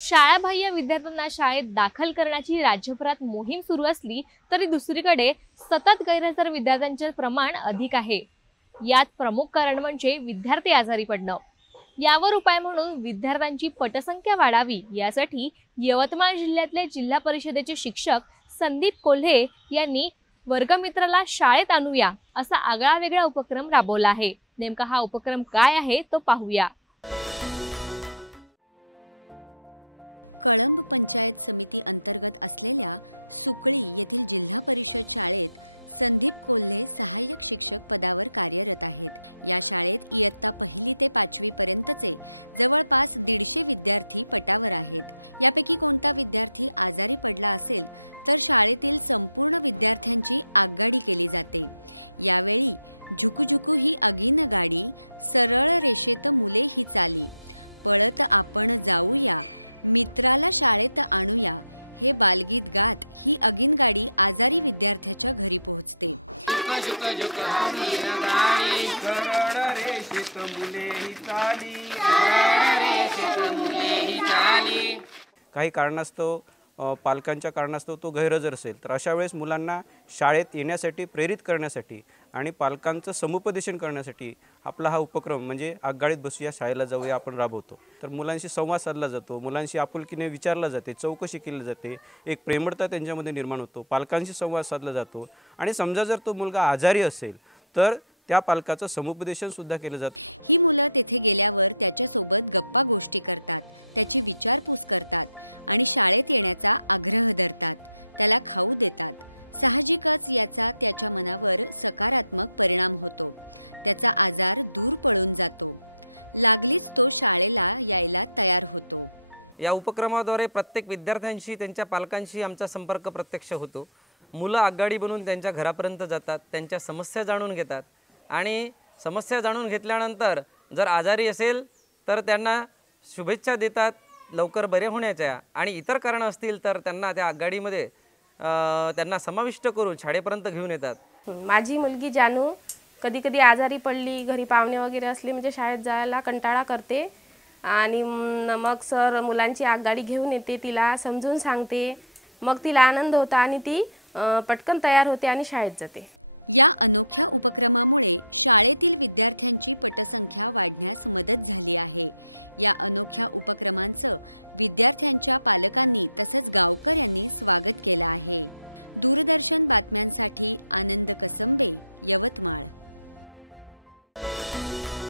शाळाबाह्य विद्यार्थ्यांना शाळेत दाखल करण्याची राज्यभरात मोहीम सुरू असली तरी दुसरीकडे सतत गैरहजर विद्यार्थ्यांचे प्रमाण अधिक आहे। यात प्रमुख कारण म्हणजे विद्यार्थी आजारी पडणं। यावर उपाय म्हणून विद्यार्थ्यांची पटसंख्या वाढावी यासाठी यवतमाळ जिल्ह्यातले जिल्हा परिषदेचे शिक्षक संदीप कोल्हे यांनी वर्गमित्राला शाळेत आणूया असा आगळावेगळा उपक्रम राबवला आहे। नेमका हा उपक्रम काय आहे तो पाहूया। कळंब पंचायत समिती अंतर्गत असलेल्या सुकळी येथील जिल्हा परिषद शाळेत संदीप कोल्हे सहाय्यक शिक्षक पदावर कार्यरत आहेत। या शाळेत इयत्ता 1ली ते 5वी पर्यंतचे जवळपास 150 विद्यार्थी पटावर आहेत। यापैकी कोणता विद्यार्थी आजारी पडला असेल तर शाळेतील संपूर्ण विद्यार्थ्यांची आगगाडी केली जाते। यावेळी झुकू ही अगीन गाडी, सरळ रेषेत मुले ही चाली, पळत आपण जाऊया, मित्राला शाळेत आणूया, हे बालगीत गात ही अगीन गाडी आजारी विद्यार्थ्याच्या घरी पोहोचते। काही कारणास्तव पालकांच्या कारणास्तव तो गैरहजर असेल तर अशा वेळेस मुलांना शाळेत येण्यासाठी प्रेरित करण्यासाठी आणि पालकांचं समुपदेशन करण्यासाठी आपला हा उपक्रम म्हणजे आगगाडीत बसूया शाळेला जाऊया आपण राबवतो। तर मुलांशी संवाद साधला जातो, मुलांशी आपुलकीने विचारला जाते, चौकशी केली जाते, एक प्रेमळता त्यांच्यामध्ये निर्माण होतो, पालकांशी संवाद साधला जातो आणि समजा जर तो मुलगा आजारी असेल तर त्या पालकाचं समुपदेशन सुद्धा केलं जातं। ही मुलं तेथे गेल्यावर त्याच्यासोबत गप्पा गोष्टी करतात, त्याची विचारपूस करतात आणि शाळेत येण्याचा आग्रह धरतात, त्याला खाऊ देतात। साहजिकच याचा त्याच्या मनावर सकारात्मक परिणाम होतो, त्याचा आजार दूर पळून जातो, लागलीच तो शाळेला यायला तयार होतो। या उपक्रमाद्वारे प्रत्येक विद्यार्थ्यांशी त्यांच्या पालकांशी आमचा संपर्क प्रत्यक्ष होतो। मुलं आगगाडी बनवून त्यांच्या घरापर्यंत जातात, त्यांच्या समस्या जाणून घेतात आणि समस्या जाणून घेतल्यानंतर जर आजारी असेल तर त्यांना शुभेच्छा देतात लवकर बरे होण्याच्या, आणि इतर कारणं असतील तर त्यांना त्या आगगाडीमध्ये त्यांना समाविष्ट करून शाळेपर्यंत घेऊन येतात। माझी मुलगी जानू कधी कधी आजारी पडली, घरी पाहुणे वगैरे असले म्हणजे शाळेत जायला कंटाळा करते आणि मग सर मुलांची आगगाडी घेऊन येते, तिला समजून सांगते, मग तिला आनंद होता आणि ती पटकन तयार होते आणि शाळेत जाते। या अनोख्या उपक्रमामुळे शाळेतील विद्यार्थ्यांची पटसंख्या वाढण्यास मदत झाली आहे। या अनोख्या उपक्रमांचं विद्यार्थ्यांच्या पालकांनी तसंच गावकऱ्यांनी स्वागत केलं आहे। दूरदर्शन बातम्यांसाठी आनंद कसंबे, यवतमाळ।